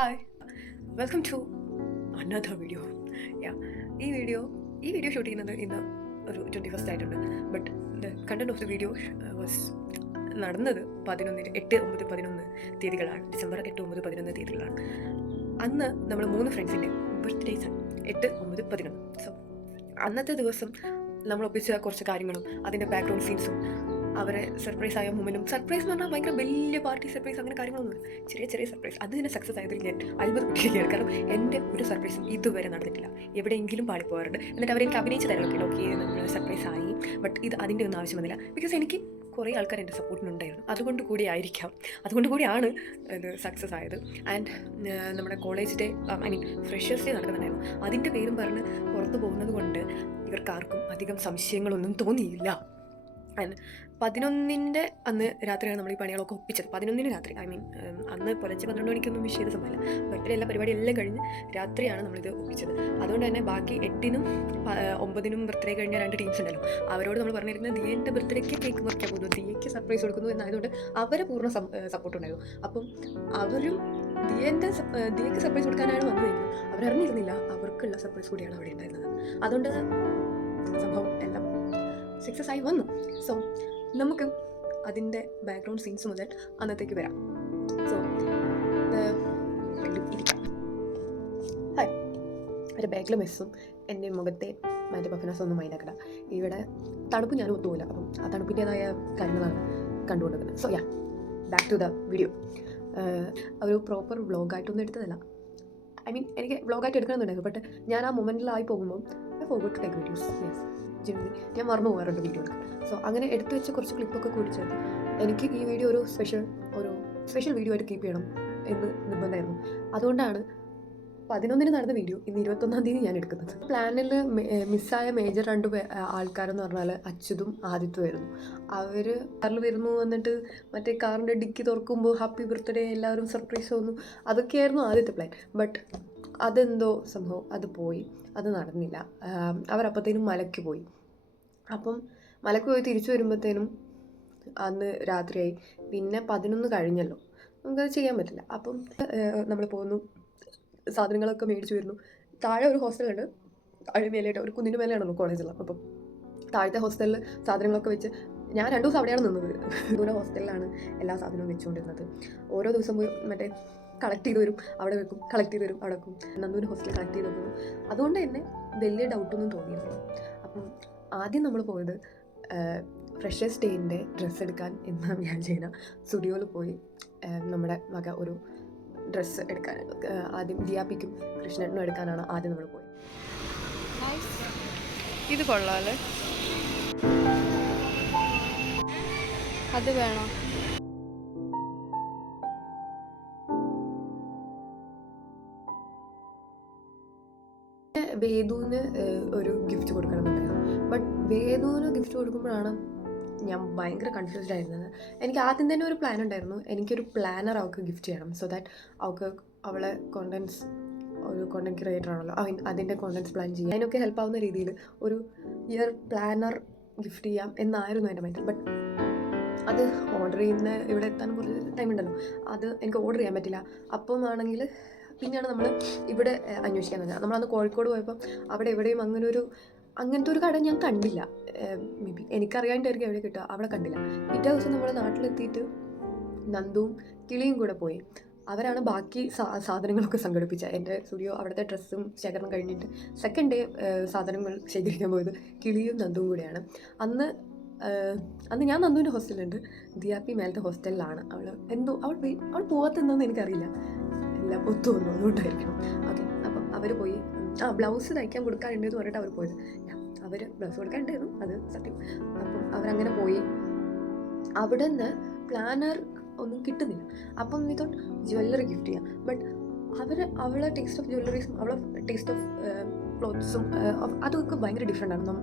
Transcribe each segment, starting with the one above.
Hi, welcome to another video. Yeah, ഈ video shoot ചെയ്യുന്നത് ഇന്ന് ഒരു 21st ആയിട്ടുണ്ട്. But the content of the video was നടന്നത് 8, 9, 11 തീയതികളാണ്. ഡിസംബർ 8, 9, 11 തീയതികളാണ്. അന്ന് നമ്മൾ 3 ഫ്രണ്ട്സിൻ്റെ ബർത്ത്ഡേയ്സ് 8, 9, 11. സോ അന്നത്തെ ദിവസം നമ്മൾ ഒപ്പിച്ച കുറച്ച് കാര്യങ്ങളും അതിൻ്റെ ബാക്ക്ഗ്രൗണ്ട് സീൻസും അവരെ സർപ്രൈസ് ആയ മൊമെൻറ്റും സർപ്രൈസ് എന്ന് പറഞ്ഞാൽ ഭയങ്കര വലിയ പാർട്ടി സർപ്രൈസ് അങ്ങനെ കാര്യങ്ങളൊന്നും ചെറിയ സർപ്രൈസ് അത് തന്നെ സക്സസ് ആയതിൽ ഞാൻ അത്ഭുതപ്പെട്ടിരിക്കുകയാണ്. കാരണം എൻ്റെ ഒരു സർപ്രൈസും ഇതുവരെ നടന്നിട്ടില്ല. എവിടെയെങ്കിലും പാളിപ്പോകാറുണ്ട്. എന്നിട്ട് അവരെനിക്ക് അഭിനയിച്ച് തരാനൊക്കെ ഓക്കെ നമ്മൾ സർപ്രൈസ് ആയി. ബട്ട് ഇത് അതിൻ്റെ ഒന്നും ആവശ്യം വന്നില്ല. ബിക്കോസ് എനിക്ക് കുറേ ആൾക്കാർ എൻ്റെ സപ്പോർട്ടിനുണ്ടായിരുന്നു. അതുകൊണ്ട് കൂടിയാണ് ഇത് സക്സസ് ആയത്. ആൻഡ് നമ്മുടെ കോളേജ് ഡേ ഫ്രഷേഴ്സ് ഡേ നടക്കുന്നുണ്ടായിരുന്നു. അതിൻ്റെ പേരും പറഞ്ഞ് പുറത്തു പോകുന്നത് കൊണ്ട് ഇവർക്കാർക്കും അധികം സംശയങ്ങളൊന്നും തോന്നിയില്ല. ആൻഡ് 11 അന്ന് രാത്രിയാണ് നമ്മൾ ഈ പണികളൊക്കെ ഒപ്പിച്ചത്. 11 രാത്രി അന്ന് പുലർച്ചെ 12 മണിക്കൊന്നും വിഷയത സമയമില്ല. ബർത്ത്ഡേ എല്ലാ പരിപാടിയെല്ലാം കഴിഞ്ഞ് രാത്രിയാണ് നമ്മളിത് ഒപ്പിച്ചത്. അതുകൊണ്ട് തന്നെ ബാക്കി 8-നും 9-നും ബർത്ത്ഡേ കഴിഞ്ഞ 2 ടീംസ് ഉണ്ടല്ലോ, അവരോട് നമ്മൾ പറഞ്ഞിരുന്നത് ദിയൻ്റെ ബർത്ത്ഡേക്ക് കേക്ക് മുറിക്കാൻ പോകുന്നു, ദിയയ്ക്ക് സർപ്രൈസ് കൊടുക്കുന്നു എന്നായതുകൊണ്ട് അവരെ പൂർണ്ണ സപ്പോർട്ട് ഉണ്ടായിരുന്നു. അപ്പം അവരും ദിയയ്ക്ക് സർപ്രൈസ് കൊടുക്കാനാണ് വന്നതെങ്കിലും അവരറിഞ്ഞിരുന്നില്ല അവർക്കുള്ള സർപ്രൈസ് കൂടിയാണ് അവിടെ ഉണ്ടായിരുന്നത്. അതുകൊണ്ട് സംഭവം എല്ലാം സക്സസ് ആയി വന്നു. സോ നമുക്ക് അതിൻ്റെ ബാക്ക്ഗ്രൗണ്ട് സീൻസ് മുതൽ അന്നത്തേക്ക് വരാം. സോ ഇരിക്കാം. ഹായ്, ഒരു ബാക്കിലെ മെസ്സും എൻ്റെ മുഖത്തെ മറ്റേ പഫിനസും ഒന്നും മൈൻഡാക്കട. ഇവിടെ തണുപ്പ് ഞാനും ഒത്തുമില്ല. അപ്പം ആ തണുപ്പിൻ്റേതായ കാര്യങ്ങളാണ് കണ്ടുകൊണ്ടിരിക്കുന്നത്. So back to the video. ഒരു പ്രോപ്പർ വ്ളോഗായിട്ടൊന്നും എടുത്തതല്ല. എനിക്ക് വ്ളോഗായിട്ട് എടുക്കണമെന്നുണ്ടായിരുന്നു. ബട്ട് ഞാൻ ആ മൊമെൻറ്റിലായി പോകുമ്പോൾ I forgot to take videos. ഞാൻ മറന്നു പോകാറുണ്ട് വീഡിയോ എടുക്കാൻ. സോ അങ്ങനെ എടുത്തു വെച്ച കുറച്ച് ക്ലിപ്പൊക്കെ കൂടിച്ചത് എനിക്ക് ഈ വീഡിയോ ഒരു സ്പെഷ്യൽ വീഡിയോ ആയിട്ട് കീപ്പ് ചെയ്യണം എന്ന് നിർബന്ധമായിരുന്നു. അതുകൊണ്ടാണ് 11-ന് നടന്ന വീഡിയോ ഇന്ന് 21-ാം തീയതി ഞാൻ എടുക്കുന്നത്. പ്ലാനിൽ മിസ്സായ മേജർ 2 ആൾക്കാരെന്ന് പറഞ്ഞാൽ അച്യുതും ആദിത്യമായിരുന്നു. അവർ കാറിൽ വരുന്നു, വന്നിട്ട് മറ്റേ കാറിൻ്റെ ഡിക്കി തുറക്കുമ്പോൾ ഹാപ്പി ബർത്ത്ഡേ എല്ലാവരും സർപ്രൈസ് വന്നു, അതൊക്കെയായിരുന്നു ആദ്യത്തെ പ്ലാൻ. ബട്ട് അതെന്തോ സംഭവം അത് പോയി, അത് നടന്നില്ല. അവരപ്പോഴത്തേനും മലയ്ക്ക് പോയി. അപ്പം മലയ്ക്ക് പോയി തിരിച്ചു വരുമ്പോഴത്തേനും അന്ന് രാത്രിയായി. പിന്നെ 11 കഴിഞ്ഞല്ലോ, നമുക്കത് ചെയ്യാൻ പറ്റില്ല. അപ്പം നമ്മൾ പോകുന്നു, സാധനങ്ങളൊക്കെ മേടിച്ചു വരുന്നു. താഴെ ഒരു ഹോസ്റ്റലുണ്ട്, താഴെ മേലെയായിട്ട് ഒരു കുന്നിൻ്റെ മേലെയാണല്ലോ കോളേജുള്ളത്. അപ്പം താഴത്തെ ഹോസ്റ്റലിൽ സാധനങ്ങളൊക്കെ വെച്ച് ഞാൻ 2 ദിവസം അവിടെയാണ് നിന്നത്. ദൂരെ ഹോസ്റ്റലിലാണ് എല്ലാ സാധനവും വെച്ചുകൊണ്ടിരുന്നത്. ഓരോ ദിവസം പോയി മറ്റേ കളക്ട് ചെയ്ത് വരും, അവിടെ വെക്കും, കളക്ട് ചെയ്ത് വരും, അവിടെ വെക്കും. നന്ദൂര് ഹോസ്റ്റലിൽ കളക്ട് ചെയ്ത് വെക്കുന്നു. അതുകൊണ്ട് തന്നെ വലിയ ഡൗട്ടൊന്നും തോന്നിയിരുന്നില്ല. അപ്പം ആദ്യം നമ്മൾ പോയത് ഫ്രഷേഴ്സ് ഡേൻ്റെ ഡ്രസ്സ് എടുക്കാൻ എന്ന് വിചാരിച്ചാൽ സ്റ്റുഡിയോയിൽ പോയി നമ്മുടെ വക ഒരു ഡ്രസ്സ് എടുക്കാൻ ആദ്യം ദിയാപ്പിക്കും കൃഷ്ണേട്ടനും എടുക്കാനാണ് ആദ്യം നമ്മൾ പോയത്. ഇത് കൊള്ളാല്ലേ, അത് വേണോ? വേദുവിന് ഒരു ഗിഫ്റ്റ് കൊടുക്കണമെന്നുണ്ടായിരുന്നു. ബട്ട് വേദുവിന് ഗിഫ്റ്റ് കൊടുക്കുമ്പോഴാണ് ഞാൻ ഭയങ്കര കൺഫ്യൂസ്ഡ് ആയിരുന്നത്. എനിക്ക് ആദ്യം തന്നെ ഒരു പ്ലാൻ ഉണ്ടായിരുന്നു. എനിക്കൊരു പ്ലാനർ അവൾക്ക് ഗിഫ്റ്റ് ചെയ്യണം. സോ ദാറ്റ് അവളെ ഒരു കോണ്ടൻറ് ക്രിയേറ്റർ ആണല്ലോ, അതിൻ്റെ കോണ്ടൻറ്റ്സ് പ്ലാൻ ചെയ്യാം, അതിനൊക്കെ ഹെൽപ്പ് ആവുന്ന രീതിയിൽ ഒരു ഇയർ പ്ലാനർ ഗിഫ്റ്റ് ചെയ്യാം എന്നായിരുന്നു എൻ്റെ മൈൻഡിൽ. ബട്ട് അത് ഓർഡർ ചെയ്യുന്ന ഇവിടെ എത്താൻ കുറച്ച് ടൈം ഉണ്ടല്ലോ, അത് എനിക്ക് ഓർഡർ ചെയ്യാൻ പറ്റില്ല. അപ്പം ആണെങ്കിൽ പിന്നെയാണ് നമ്മൾ ഇവിടെ അന്വേഷിക്കാൻ തുടങ്ങുക. നമ്മളന്ന് കോഴിക്കോട് പോയപ്പോൾ അവിടെ എവിടെയും അങ്ങനത്തെ ഒരു കട ഞാൻ കണ്ടില്ല. മേ ബി എനിക്കറിയാണ്ടായിരിക്കും എവിടെ കിട്ടുക, അവിടെ കണ്ടില്ല. പിറ്റേ ദിവസം നമ്മൾ നാട്ടിലെത്തിയിട്ട് നന്ദുവും കിളിയും കൂടെ പോയി. അവരാണ് ബാക്കി സാധനങ്ങളൊക്കെ സംഘടിപ്പിച്ചത്. എൻ്റെ സ്റ്റുഡിയോ അവിടുത്തെ ഡ്രസ്സും ശേഖരണം കഴിഞ്ഞിട്ട് സെക്കൻഡ് ഡേ സാധനങ്ങൾ ശേഖരിക്കാൻ പോയത് കിളിയും നന്ദുവും കൂടെയാണ്. അന്ന് ഞാൻ നന്ദുവിൻ്റെ ഹോസ്റ്റലുണ്ട്, ദിയാപ്പി മേലത്തെ ഹോസ്റ്റലിലാണ്. അവൾ പോകാത്തെന്താന്ന് എനിക്കറിയില്ല, എല്ലാം ഒത്തു വന്നു, അതുകൊണ്ടായിരിക്കണം. ഓക്കെ, അപ്പം അവർ പോയി ബ്ലൗസ് തയ്ക്കാൻ കൊടുക്കാനുണ്ടെന്ന് പറഞ്ഞിട്ട് അവർ പോയത്. അവർ ബ്ലൗസ് കൊടുക്കാനുണ്ടായിരുന്നു, അത് സത്യം. അപ്പം അവരങ്ങനെ പോയി. അവിടെ നിന്ന് പ്ലാനർ ഒന്നും കിട്ടുന്നില്ല. അപ്പം വിതൗട്ട് ജ്വല്ലറി ഗിഫ്റ്റ് ചെയ്യാം. ബട്ട് അവളെ ടേസ്റ്റ് ഓഫ് ജ്വല്ലറീസും അവളെ ടേസ്റ്റ് ഓഫ് ക്ലോത്ത്സും അതൊക്കെ ഭയങ്കര ഡിഫറെൻ്റ് ആണ്.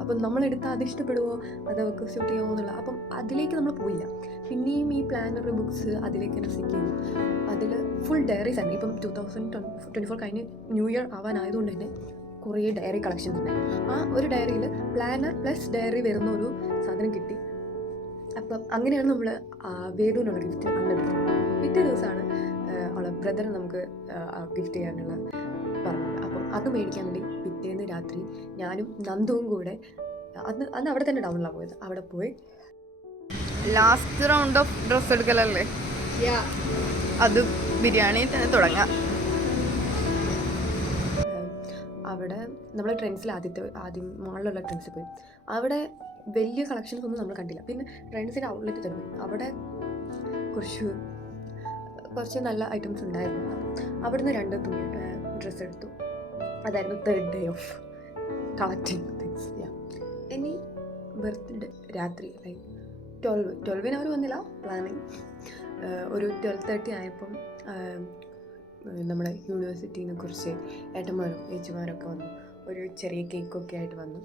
അപ്പം നമ്മളെടുത്ത് അത് ഇഷ്ടപ്പെടുമോ, അത് അവർക്ക് സ്യൂട്ട് ചെയ്യുമോ എന്നുള്ള, അപ്പം അതിലേക്ക് നമ്മൾ പോയില്ല. പിന്നെയും ഈ പ്ലാനർ ബുക്സ് അതിലേക്ക് തന്നെ സെറ്റ് ചെയ്തു. അതിൽ ഫുൾ ഡയറീസ് ആണ്. ഇപ്പം 2024 കഴിഞ്ഞ് ന്യൂ ഇയർ ആവാനായതുകൊണ്ട് തന്നെ കുറേ ഡയറി കളക്ഷൻസ് ഉണ്ട്. ആ ഒരു ഡയറിയിൽ പ്ലാനർ പ്ലസ് ഡയറി വരുന്ന ഒരു സാധനം കിട്ടി. അപ്പം അങ്ങനെയാണ് നമ്മൾ വേദുവിനുള്ള ഗിഫ്റ്റ് അന്നെടുത്തത്. പിറ്റേ ദിവസമാണ് അവളെ ബ്രദർ നമുക്ക് ഗിഫ്റ്റ് ചെയ്യാനുള്ള പറഞ്ഞു. അപ്പം അത് മേടിക്കാൻ വേണ്ടി പിറ്റേന്ന് രാത്രി ഞാനും നന്ദുവും കൂടെ അന്ന് അവിടെ തന്നെ ടൗണിലാണ് പോയത്. അവിടെ പോയി ലാസ്റ്റ് റൗണ്ട് ഓഫ് ഡ്രസ് എടുക്കലല്ലേ, അത് ബിരിയാണി തന്നെ തുടങ്ങാം. അവിടെ നമ്മൾ ട്രെൻഡ്സിൽ ആദ്യം മാളിലുള്ള ട്രെൻഡ്സിൽ പോയി. അവിടെ വലിയ കളക്ഷൻസ് ഒന്നും നമ്മൾ കണ്ടില്ല. പിന്നെ ട്രെൻഡ്സിൻ്റെ ഔട്ട്ലെറ്റ് തന്നെ പോയി. അവിടെ കുറച്ച് നല്ല ഐറ്റംസ് ഉണ്ടായിരുന്നു. അവിടുന്ന് 2 ഡ്രസ്സ് എടുത്തു. അതായിരുന്നു 3rd day of collecting things. ഇനി ബർത്ത്ഡേ രാത്രി ലൈക്ക് 12 അവർ വന്നില്ല, പ്ലാനിങ് ഒരു 12:30 ആയപ്പം നമ്മുടെ യൂണിവേഴ്സിറ്റിയിൽ നിന്ന് കുറച്ച് ഏട്ടന്മാരും ചേച്ചിമാരൊക്കെ വന്നു. ഒരു ചെറിയ കേക്കൊക്കെ ആയിട്ട് വന്നു.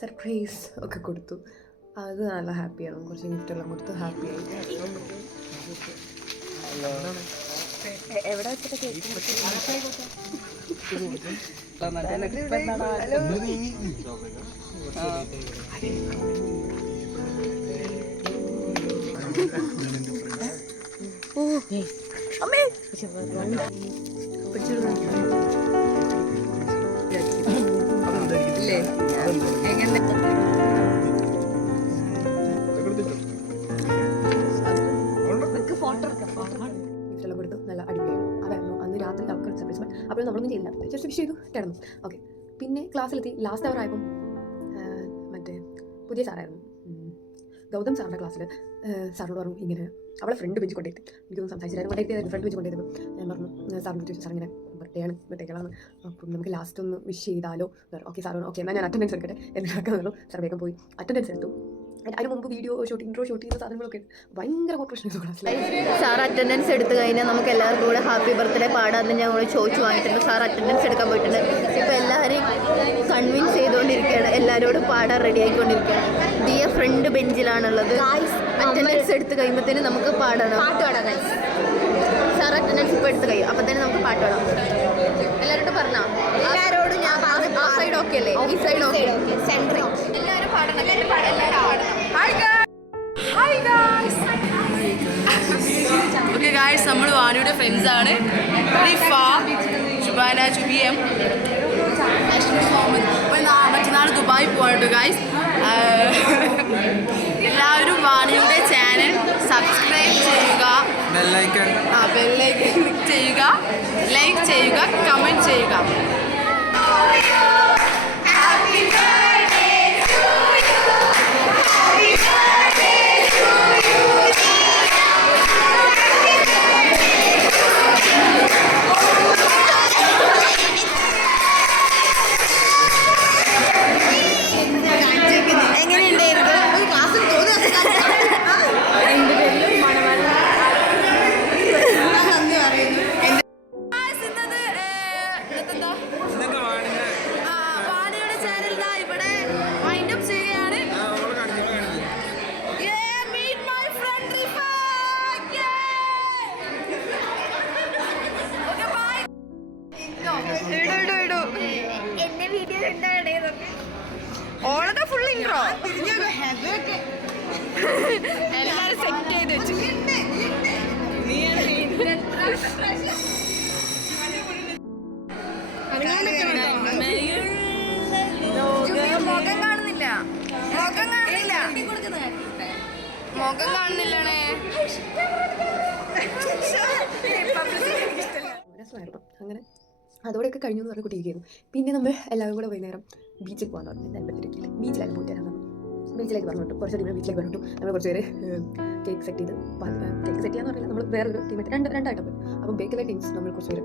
സർപ്രൈസ് ഒക്കെ കൊടുത്തു. അത് നല്ല ഹാപ്പിയാണ്. കുറച്ച് ഗിഫ്റ്റെല്ലാം കൊടുത്ത് ഹാപ്പിയായി. എവിടെ വെച്ചിട്ട് കേക്ക് അമ്മേ ഇല്ലേ എങ്ങനെ കൊടുത്തു. നല്ല അടിപൊളിയായിരുന്നു. അതായിരുന്നു അന്ന് രാത്രി അവർക്ക് സർപ്രൈസ്. അപ്പോൾ നമ്മളൊന്നും ചെയ്യില്ല, ജസ്റ്റ് വിഷ് ചെയ്തു കിടന്നു. ഓക്കെ. പിന്നെ ക്ലാസ്സിലെത്തി. ലാസ്റ്റ് അവർ ആയപ്പം മറ്റേ പുതിയ സാറായിരുന്നു, ഗൗതം സാറിൻ്റെ ക്ലാസ്സിൽ. സാറിനോട് പറഞ്ഞു ഇങ്ങനെ അവളെ ഫ്രണ്ട് ബെഞ്ച് കൊണ്ടുപോയിട്ട് എനിക്കൊന്നും സംസാരിച്ചിട്ടായിരുന്നു കൊണ്ടുപോയിട്ട് ഫ്രണ്ട് ബെഞ്ച് കൊണ്ടുപോയപ്പോൾ ഞാൻ പറഞ്ഞു സാറിന് ചോദിച്ചു സാർ ഇങ്ങനെ ബർത്ത്ഡേകളാണ്, അപ്പം നമുക്ക് ലാസ്റ്റ് ഒന്ന് വിഷ് ചെയ്താലോ. ഓക്കെ സാർ ഓക്കെ എന്നാൽ ഞാൻ അറ്റൻഡൻസ് എടുക്കട്ടെ എന്നൊക്കെ പറഞ്ഞു. സാർ വേഗം പോയി അറ്റൻഡൻസ് എടുത്തു. അതിന് മുമ്പ് വീഡിയോ ഷൂട്ട് ഇൻട്രോ ഷൂട്ട് ചെയ്യുന്ന സാധനങ്ങളൊക്കെ ഭയങ്കര കോപ്പറേഷൻ ക്ലാസ്സിൽ. സാർ അറ്റൻഡൻസ് എടുത്തു കഴിഞ്ഞാൽ നമുക്ക് എല്ലാവർക്കും കൂടെ ഹാപ്പി ബർത്ത്ഡേ പാടാമെന്ന് ഞങ്ങൾ ചോദിച്ചു വാങ്ങിയിട്ടുണ്ട്. സാർ അറ്റൻഡൻസ് എടുക്കാൻ പോയിട്ടുണ്ട്. ഇപ്പോൾ എല്ലാവരെയും കൺവിൻസ് ചെയ്തുകൊണ്ടിരിക്കുകയാണ്, എല്ലാവരോടും പാടാൻ റെഡി ആയിക്കൊണ്ടിരിക്കുകയാണ്. ദിയ ഫ്രണ്ട് ബെഞ്ചിലാണുള്ളത്. അറ്റൻഡൻസ് എടുത്ത് കഴിയുമ്പോഴത്തേന് നമുക്ക് പാടണം, പാട്ട് പാടാം. സാർ അറ്റൻഡൻസ് ഇപ്പോൾ എടുത്ത് കഴിയും, അപ്പം തന്നെ നമുക്ക് പാട്ട് പാടാം. എല്ലാവരോടും പറഞ്ഞോ, എല്ലാവരോടും ഞാൻ ആ സൈഡ് ഓക്കെ അല്ലേ, ഈ സൈഡ് ഓക്കെ, സെൻട്രിൽ എല്ലാവരും പാടണം. എല്ലാവരും പാടണം. ഓക്കെ ഗായ്സ്, നമ്മൾ വാണിയുടെ ഫ്രണ്ട്സാണ്. റിഫ, ഷുബാന, ജുബിയം, മറ്റന്നാൾ ദുബായി പോകട്ടോ ഗായ്സ്. എല്ലാവരും വാണിയുടെ ചാനൽ സബ്സ്ക്രൈബ് ചെയ്യുക, ബെല്ലൈക്കൺ ക്ലിക്ക് ചെയ്യുക, ലൈക്ക് ചെയ്യുക, കമൻറ്റ് ചെയ്യുക. ഓളതാ ഫുൾ ഇൻട്രോ എല്ലാരും സെറ്റ് ചെയ്ത് വെച്ചു. മുഖം കാണുന്നില്ല, മുഖം കാണുന്നില്ല, മുഖം കാണുന്നില്ലണേ. അങ്ങനെ അതോടെയൊക്കെ കഴിഞ്ഞു എന്ന് പറഞ്ഞ കുട്ടിയിരിക്കുന്നു. പിന്നെ നമ്മൾ എല്ലാവരും കൂടെ വൈകുന്നേരം ബീച്ചിൽ പോകാൻ പറഞ്ഞു. ബർത്ത്ഡേക്ക് ബീച്ചിലായാലും പോയിട്ട് തരാൻ പറഞ്ഞു. ബീച്ചിലേക്ക് പറഞ്ഞിട്ടു കുറച്ച് ടീമിനെ ബീച്ചിലേക്ക് പറഞ്ഞിട്ടു. നമ്മൾ കുറച്ച് പേര് കേക്ക് സെറ്റ് ചെയ്ത് കേക്ക് സെറ്റ് ചെയ്യാന്ന് പറഞ്ഞാൽ നമ്മൾ വേറൊരു ടീമായിട്ട് രണ്ടായിട്ട് പോയി. അപ്പം ബേക്കിലെ ടീംസ് നമ്മൾ കുറച്ച് പേര്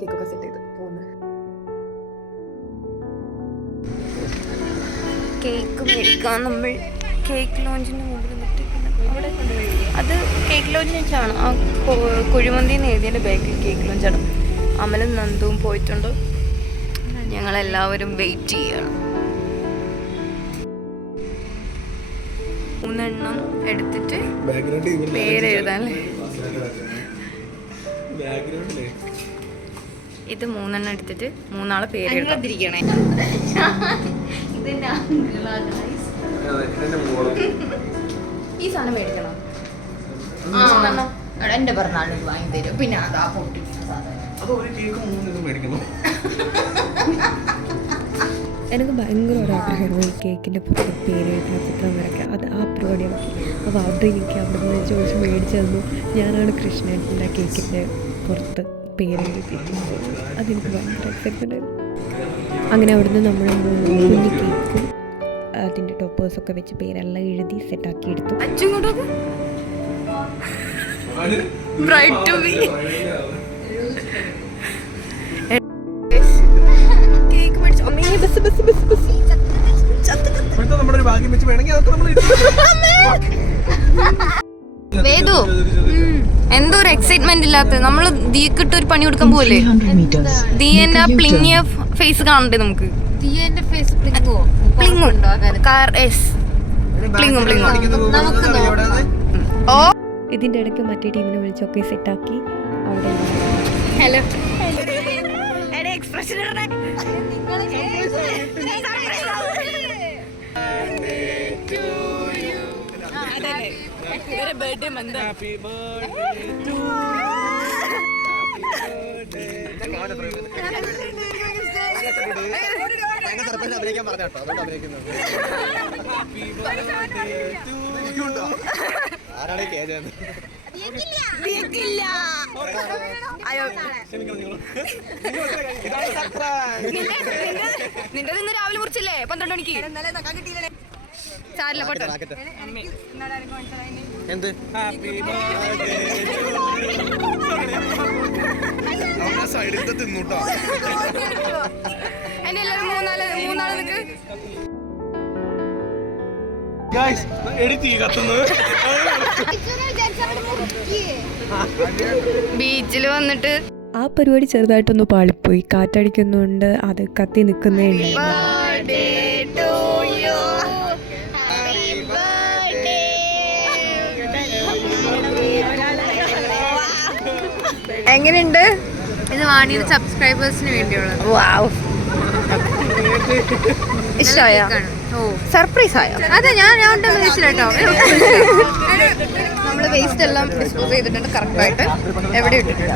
കേക്കൊക്കെ സെറ്റ് ചെയ്ത് പോകുന്നത്. കേക്ക് മേടിക്കാൻ നമ്മൾ കേക്ക് ലോഞ്ചിന് മുമ്പിൽ അത് കേക്ക് ലോഞ്ച് വെച്ചാണ് ആ കുഴിമന്തിന്ന് എഴുതിയതിൻ്റെ ബാക്കിൽ കേക്ക് ലോഞ്ചാണ്. അമലും നന്ദുവും പോയിട്ടുണ്ട്. ഞങ്ങളെല്ലാവരും വെയിറ്റ് ചെയ്യണം. 3 എണ്ണം എടുത്തിട്ട് പേരെഴുതാനല്ലേ. ഇത് 3 എണ്ണം എടുത്തിട്ട് 3 ആളെ പേരെഴുതിരിക്കണേ. ഈ സാധനം മേടിക്കണം. എൻ്റെ പിറന്നാളിന് വാങ്ങി തരും. പിന്നെ അതാ പൊട്ടിച്ച സാധനം. എനിക്ക് ഭയങ്കര ഒരു ആഗ്രഹമായിരുന്നു ഈ കേക്കിൻ്റെ പുറത്ത് പേരായിട്ട് ആ ചിത്രം വരയ്ക്കുക. അത് ആ പരിപാടിയാക്കി. അപ്പോൾ അത് എനിക്ക് അവിടെ നിന്ന് ചോദിച്ച് മേടിച്ചു തന്നു. ഞാനാണ് കൃഷ്ണേട്ടൻ്റെ കേക്കിൻ്റെ പുറത്ത് പേര് എഴുതിയിരിക്കുന്നത്. അതെനിക്ക് ഭയങ്കര എക്സൈറ്റ്മെൻ്റ് ആയിരുന്നു. അങ്ങനെ അവിടുന്ന് നമ്മൾ കുഞ്ഞി കേക്കും അതിൻ്റെ ടോപ്പേഴ്സൊക്കെ വെച്ച് പേരെല്ലാം എഴുതി സെറ്റാക്കി എടുത്തു. കേക്ക് മേടിച്ചു. അമ്മേ ബസ് ബസ് ബസ് ബസ് വേദു എന്തോ ഒരു എക്സൈറ്റ്മെന്റ് ഇല്ലാത്ത നമ്മള് ദീക്കിട്ട് ഒരു പണി കൊടുക്കാൻ പോലെ ദീയന്റെ പ്ലിങ്ങിയ ഫേസ് കാണണ്ടേ നമുക്ക്. ഇതിൻ്റെ ഇടയ്ക്ക് മറ്റേ ടീമിനെ വിളിച്ചൊക്കെ സെറ്റാക്കി അവിടെ ഹലോ നിന്റെ ഇന്ന് രാവിലെ മുറിച്ചില്ലേ 12 മണിക്ക് സാരില്ല പോട്ടെ. എന്നെ എല്ലാവരും മൂന്നാള് നിക്ക് ബീച്ചിൽ വന്നിട്ട് ആ പരിപാടി ചെറുതായിട്ടൊന്ന് പാളിപ്പോയി. കാറ്റടിക്കുന്നുണ്ട്, അത് കത്തി നിൽക്കുന്നേ എങ്ങനെയുണ്ട്? ഇത് വാണിയുടെ സബ്സ്ക്രൈബേഴ്സിന് വേണ്ടിയുള്ളത്. ഇഷ്ടമായോ? സർപ്രൈസ് ആയോ? അതെ, ഞാൻ കേട്ടോ. നമ്മള് വേസ്റ്റ് എല്ലാം ഡിസ്പോസ് ചെയ്തിട്ടുണ്ട് കറക്റ്റായിട്ട്. എവിടെ ഇട്ടിട്ടില്ല.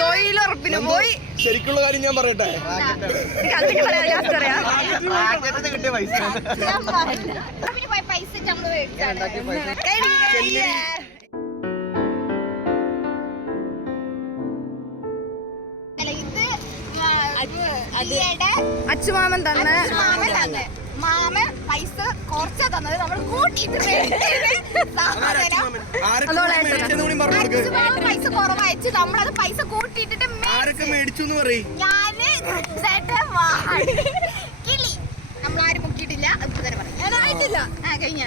തൊഴിലുറപ്പിന് പോയി. ശരിക്കുള്ള കാര്യം ഞാൻ പറയട്ടെ, അച്ചുമാമൻ തന്നെ മാമൻ പൈസ കുറച്ചാ തന്നത്. നമ്മൾ കൂട്ടിയിട്ട് പൈസ കുറവയച്ച് നമ്മളത് പൈസ കൂട്ടിയിട്ടിട്ട് കിളി നമ്മളാരും മുക്കിയിട്ടില്ല. അത് തന്നെ പറയായിട്ടില്ല. കഴിഞ്ഞ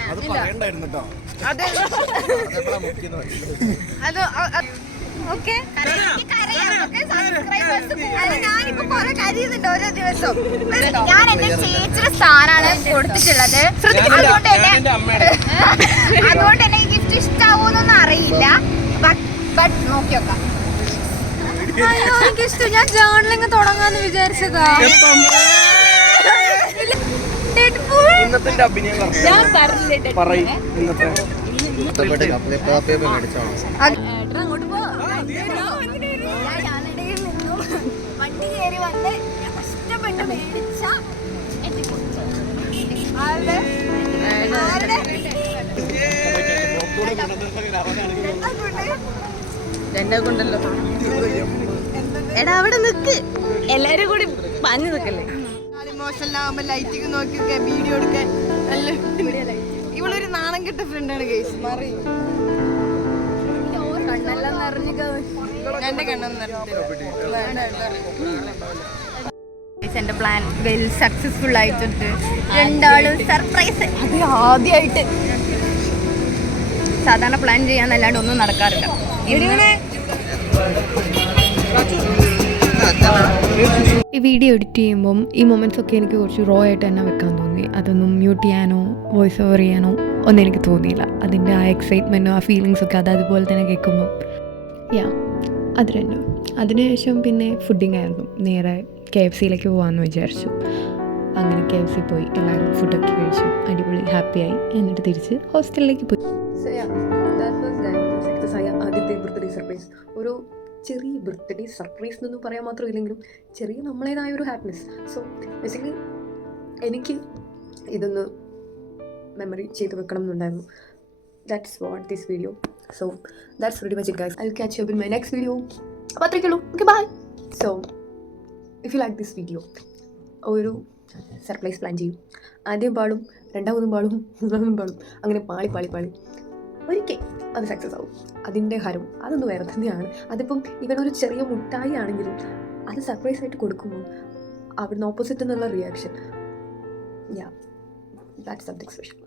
ഓക്കെ ഞാനിപ്പോ കൊറേ കരയുന്നുണ്ട് ഓരോ ദിവസം. ഞാൻ എന്റെ ചേച്ചിയുടെ സ്ഥാനാണ് കൊടുത്തിട്ടുള്ളത്. അതുകൊണ്ട് തന്നെ ഗിഫ്റ്റ് ഇഷ്ടാവൂന്നൊന്നും അറിയില്ല. ബട്ട് നോക്കി നോക്കാം. അയ്യോ എനിക്കിഷ്ടം. ഞാൻ ജേർണലിങ് തുടങ്ങാന്ന് വിചാരിച്ചതാ. ഞാൻ അങ്ങോട്ട് പോ. ഞാനിടയിൽ നിന്നും വണ്ടി കയറി വന്ന് കഷ്ടപ്പെട്ട് മേടിച്ച എന്നെ കൊണ്ടല്ലോ. എടാ അവിടെ നിക്ക്. എല്ലാരും കൂടി പഞ്ഞു നിക്കല്ലേ. ഇമോഷണലാവുമ്പോ ലൈറ്റിങ് നോക്കി വീഡിയോ എടുക്കാൻ നല്ല ഇവളൊരു നാണം കെട്ട ഫ്രണ്ടാണ് ഗൈസ്. മാറി കണ്ണെല്ലാം നിറഞ്ഞു. എന്റെ കണ്ണൊന്നും എന്റെ പ്ലാൻ വെൽ സക്സസ്ഫുൾ ആയിട്ടുണ്ട്. രണ്ടാളും സർപ്രൈസ്. അത് ആദ്യമായിട്ട്. സാധാരണ പ്ലാൻ ചെയ്യാന്നല്ലാണ്ട് ഒന്നും നടക്കാറില്ല. ഈ വീഡിയോ എഡിറ്റ് ചെയ്യുമ്പം ഈ മൊമെൻറ്റ്സ് ഒക്കെ എനിക്ക് കുറച്ച് റോ ആയിട്ട് തന്നെ വെക്കാൻ തോന്നി. അതൊന്നും മ്യൂട്ട് ചെയ്യാനോ വോയിസ് ഓവർ ചെയ്യാനോ ഒന്നും എനിക്ക് തോന്നിയില്ല. അതിൻ്റെ ആ എക്സൈറ്റ്മെൻറ്റോ ആ ഫീലിങ്സൊക്കെ അതുപോലെ തന്നെ കേൾക്കുമ്പോൾ അത് രണ്ടും. അതിനുശേഷം പിന്നെ ഫുഡിങ് ആയിരുന്നു. നേരെ KFCയിലേക്ക് പോകാമെന്ന് വിചാരിച്ചു. അങ്ങനെ KFC പോയി എല്ലാവരും ഫുഡൊക്കെ കഴിച്ചു. അടിപൊളി ഹാപ്പിയായി. എന്നിട്ട് തിരിച്ച് ഹോസ്റ്റലിലേക്ക് പോയി. So yeah, that was surprise, ഒരു ചെറിയ ബർത്ത്ഡേ സർപ്രൈസ് എന്നൊന്നും പറയാൻ മാത്രം ഇല്ലെങ്കിലും ചെറിയ നമ്മളേതായ ഒരു ഹാപ്പിനെസ്. സോ ബേസിക്കലി എനിക്ക് ഇതൊന്ന് മെമ്മറി ചെയ്ത് വെക്കണം എന്നുണ്ടായിരുന്നു. That's what this video. So that's very much it guys. I will catch you in my next video. അപ്പോൾ അത്രയ്ക്കുള്ളൂ. Okay bye. So if you like this video, ഒരു സർപ്രൈസ് പ്ലാൻ ചെയ്യും. ആദ്യം പാടും, രണ്ടാമതും പാടും, മൂന്നാമതും പാടും, അങ്ങനെ പാളി ഒരിക്കൽ അത് സക്സസ് ആവും. അതിൻ്റെ ഹരം അതൊന്നും വേറെ തന്നെയാണ്. അതിപ്പം ഇവനൊരു ചെറിയ മുട്ടായി ആണെങ്കിലും അത് സർപ്രൈസ് ആയിട്ട് കൊടുക്കുമ്പോൾ അവിടുന്ന് ഓപ്പോസിറ്റ് എന്നുള്ള reaction, yeah, that's something special.